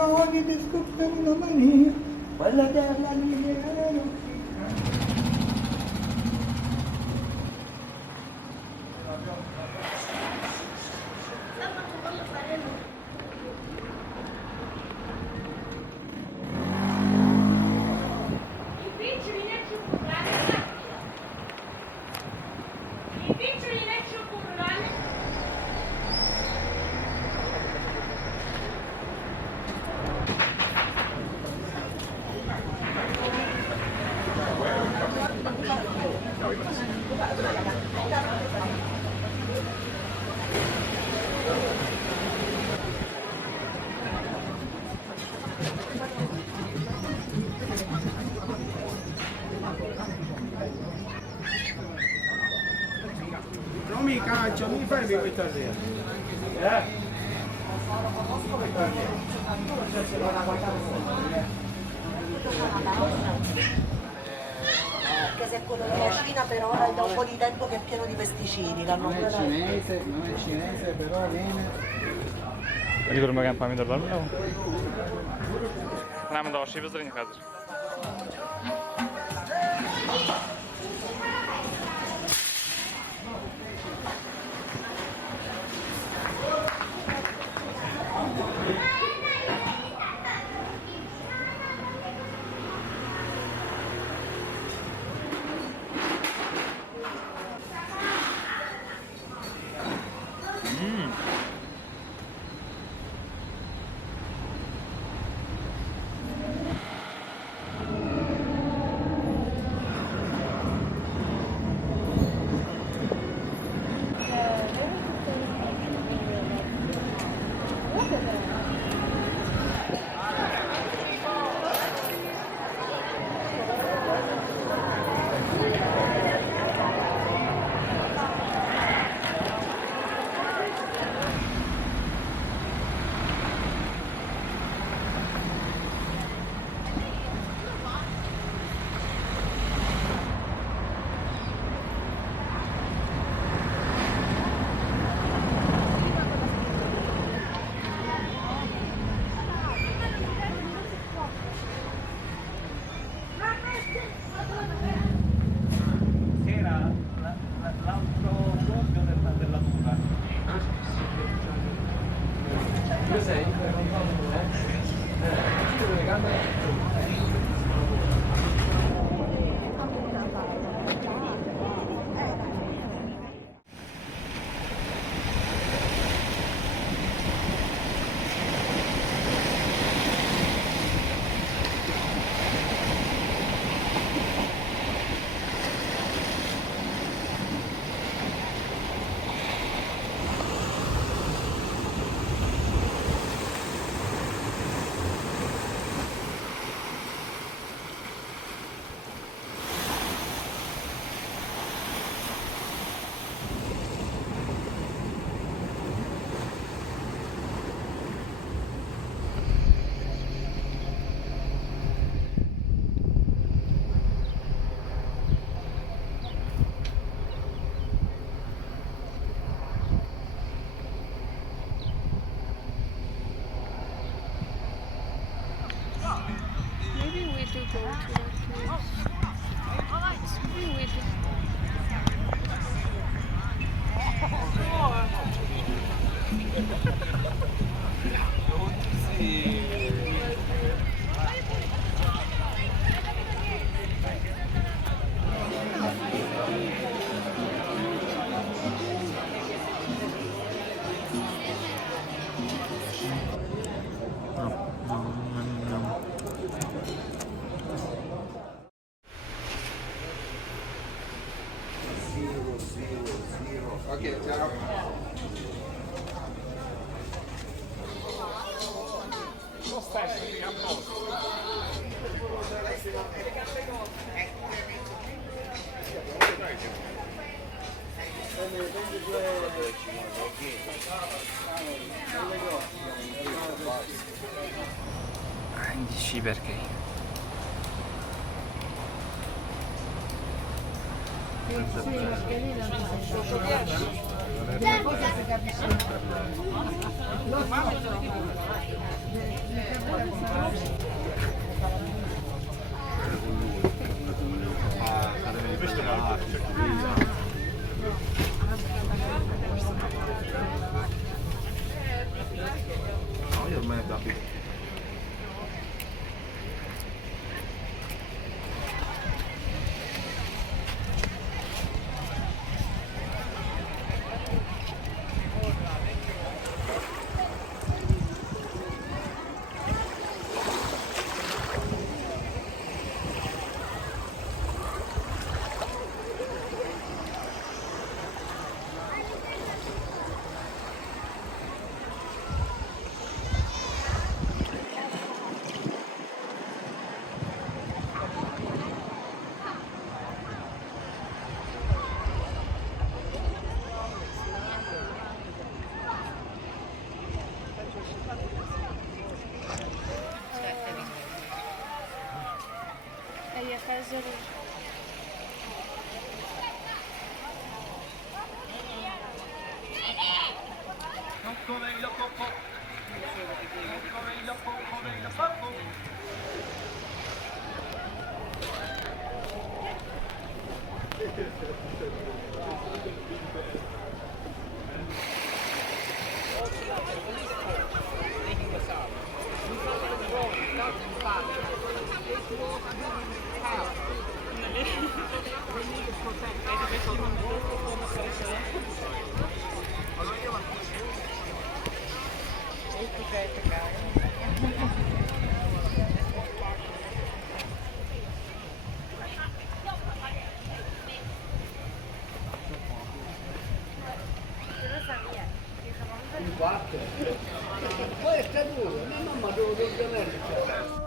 storie di scoprire una mania, quella della mia. Non mi caccia, mi fermi questa sera. Che se quello della Cina per ora è da un po' di tempo che è pieno di pesticidi. Non è cinese, però viene... Ali durmagan pomidorlar mı o? Namı da şey bizdir hazır. Maybe we do go to that place. Maybe we do. Ok, ciao. Hangi Berkay? Io ormai ho capito. Aí a casa era. Un quarto. Poi è caduto, mia mamma devo dormire.